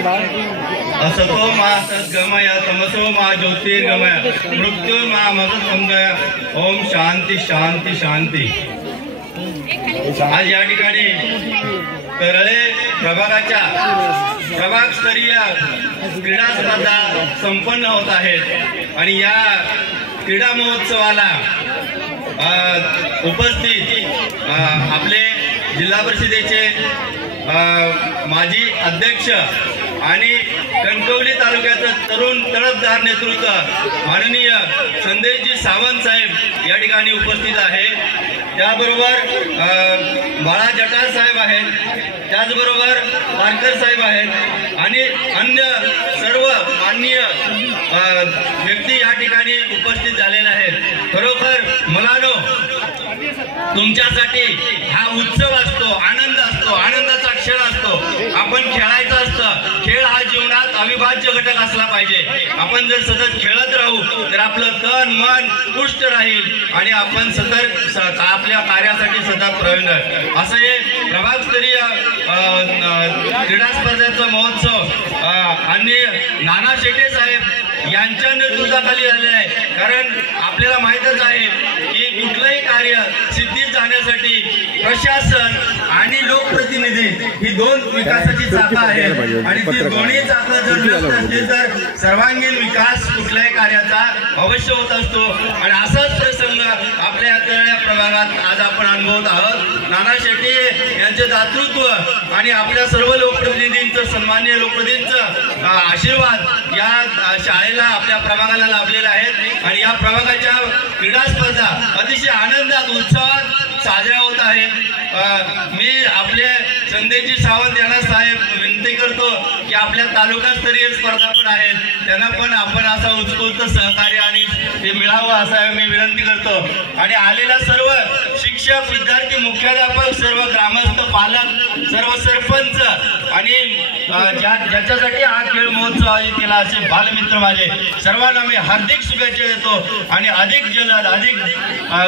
असतो मा सद्गमय तमसो मा ज्योतिर्गमय मृत्युर्मा मदसंगय ओम शांती शांती शांती। आज या ठिकाणी तरळे प्रभागाच्या प्रभागस्तरीय क्रीडा स्पर्धा संपन्न होत आहेत आणि या क्रीडा महोत्सवाला उपस्थित आपले जिल्हा परिषदेचे माजी अध्यक्ष आणि कणकवली तालुक्याचं तरुण तडफदार नेतृत्व माननीय संदेशजी सावंत साहेब या ठिकाणी उपस्थित आहे। त्याबरोबर बाळा जटार साहेब आहेत, त्याचबरोबर पारकर साहेब आहेत आणि अन्य सर्व माननीय व्यक्ती या ठिकाणी उपस्थित झालेले आहेत। खरोखर मुलांनो, तुमच्यासाठी हा उत्सव असतो, आनंद असतो, आनंदाचा क्षण असतो। आपण खेळायचं असतं। खेळ हा जीवनात अविभाज्य घटक असला पाहिजे। आपण जर सतत खेळत राहू तर आपलं तन मन पुष्ट राहील आणि आपण सतत आपल्या कार्यासाठी सतत प्रवीण राहू। असं हे प्रभागस्तरीय क्रीडा स्पर्धेचा महोत्सव आणि नाना शेटे साहेब यांच्या नेतृत्वाखाली झालेला आहे। कारण आपल्याला माहीतच आहे की कुठलंही कार्य सिद्धीत जाण्यासाठी प्रशासन आणि लोकप्रतिनिधी ही दोन विकासाची चाकं आहेत आणि ती दोन्ही चाकं जर व्यस्त असतील तर सर्वांगीण विकास कुठल्याही कार्याचा अवश्य होत असतो। आणि असाच प्रसंग आपल्या तळ्या प्रभागात आज आपण अनुभवत आहोत। नाना शेट्टी यांचे दातृत्व आणि आपल्या सर्व लोकप्रतिनिधींचं, सन्माननीय लोकप्रतिनिधींचं आशीर्वाद या शाळेला, आपल्या प्रभागाला लाभलेला आहे आणि या प्रभागाच्या क्रीडा स्पर्धा अतिशय आनंदात, उत्साहात साजऱ्या होत आहेत। मी आपले संदेशजी सावंत यांना साहेब विनंती करतो की आपल्या तालुकास्तरीय स्पर्धा पण आहेत, त्यांना पण आपण असा उत्स्फूर्त सहकार्य आणि ते मिळावं असं मी विनंती करतो। आणि आलेल्या सर्व शिक्षक, विद्यार्थी, मुख्याध्यापक, सर्व ग्रामस्थ, पालक, सर्व सरपंच आणि ज्याच्यासाठी हा खेळ महोत्सव आयोजित केला असे बालमित्र माझे सर्वांना मी हार्दिक शुभेच्छा देतो आणि अधिक जलद, अधिक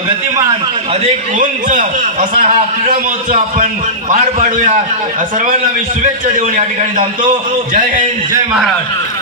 गतिमान, अधिक उंच असा हा क्रीडा महोत्सव आपण पार पाडूया। सर्वांना मी शुभेच्छा देऊन या ठिकाणी थांबतो। जय हिंद, जय महाराष्ट्र।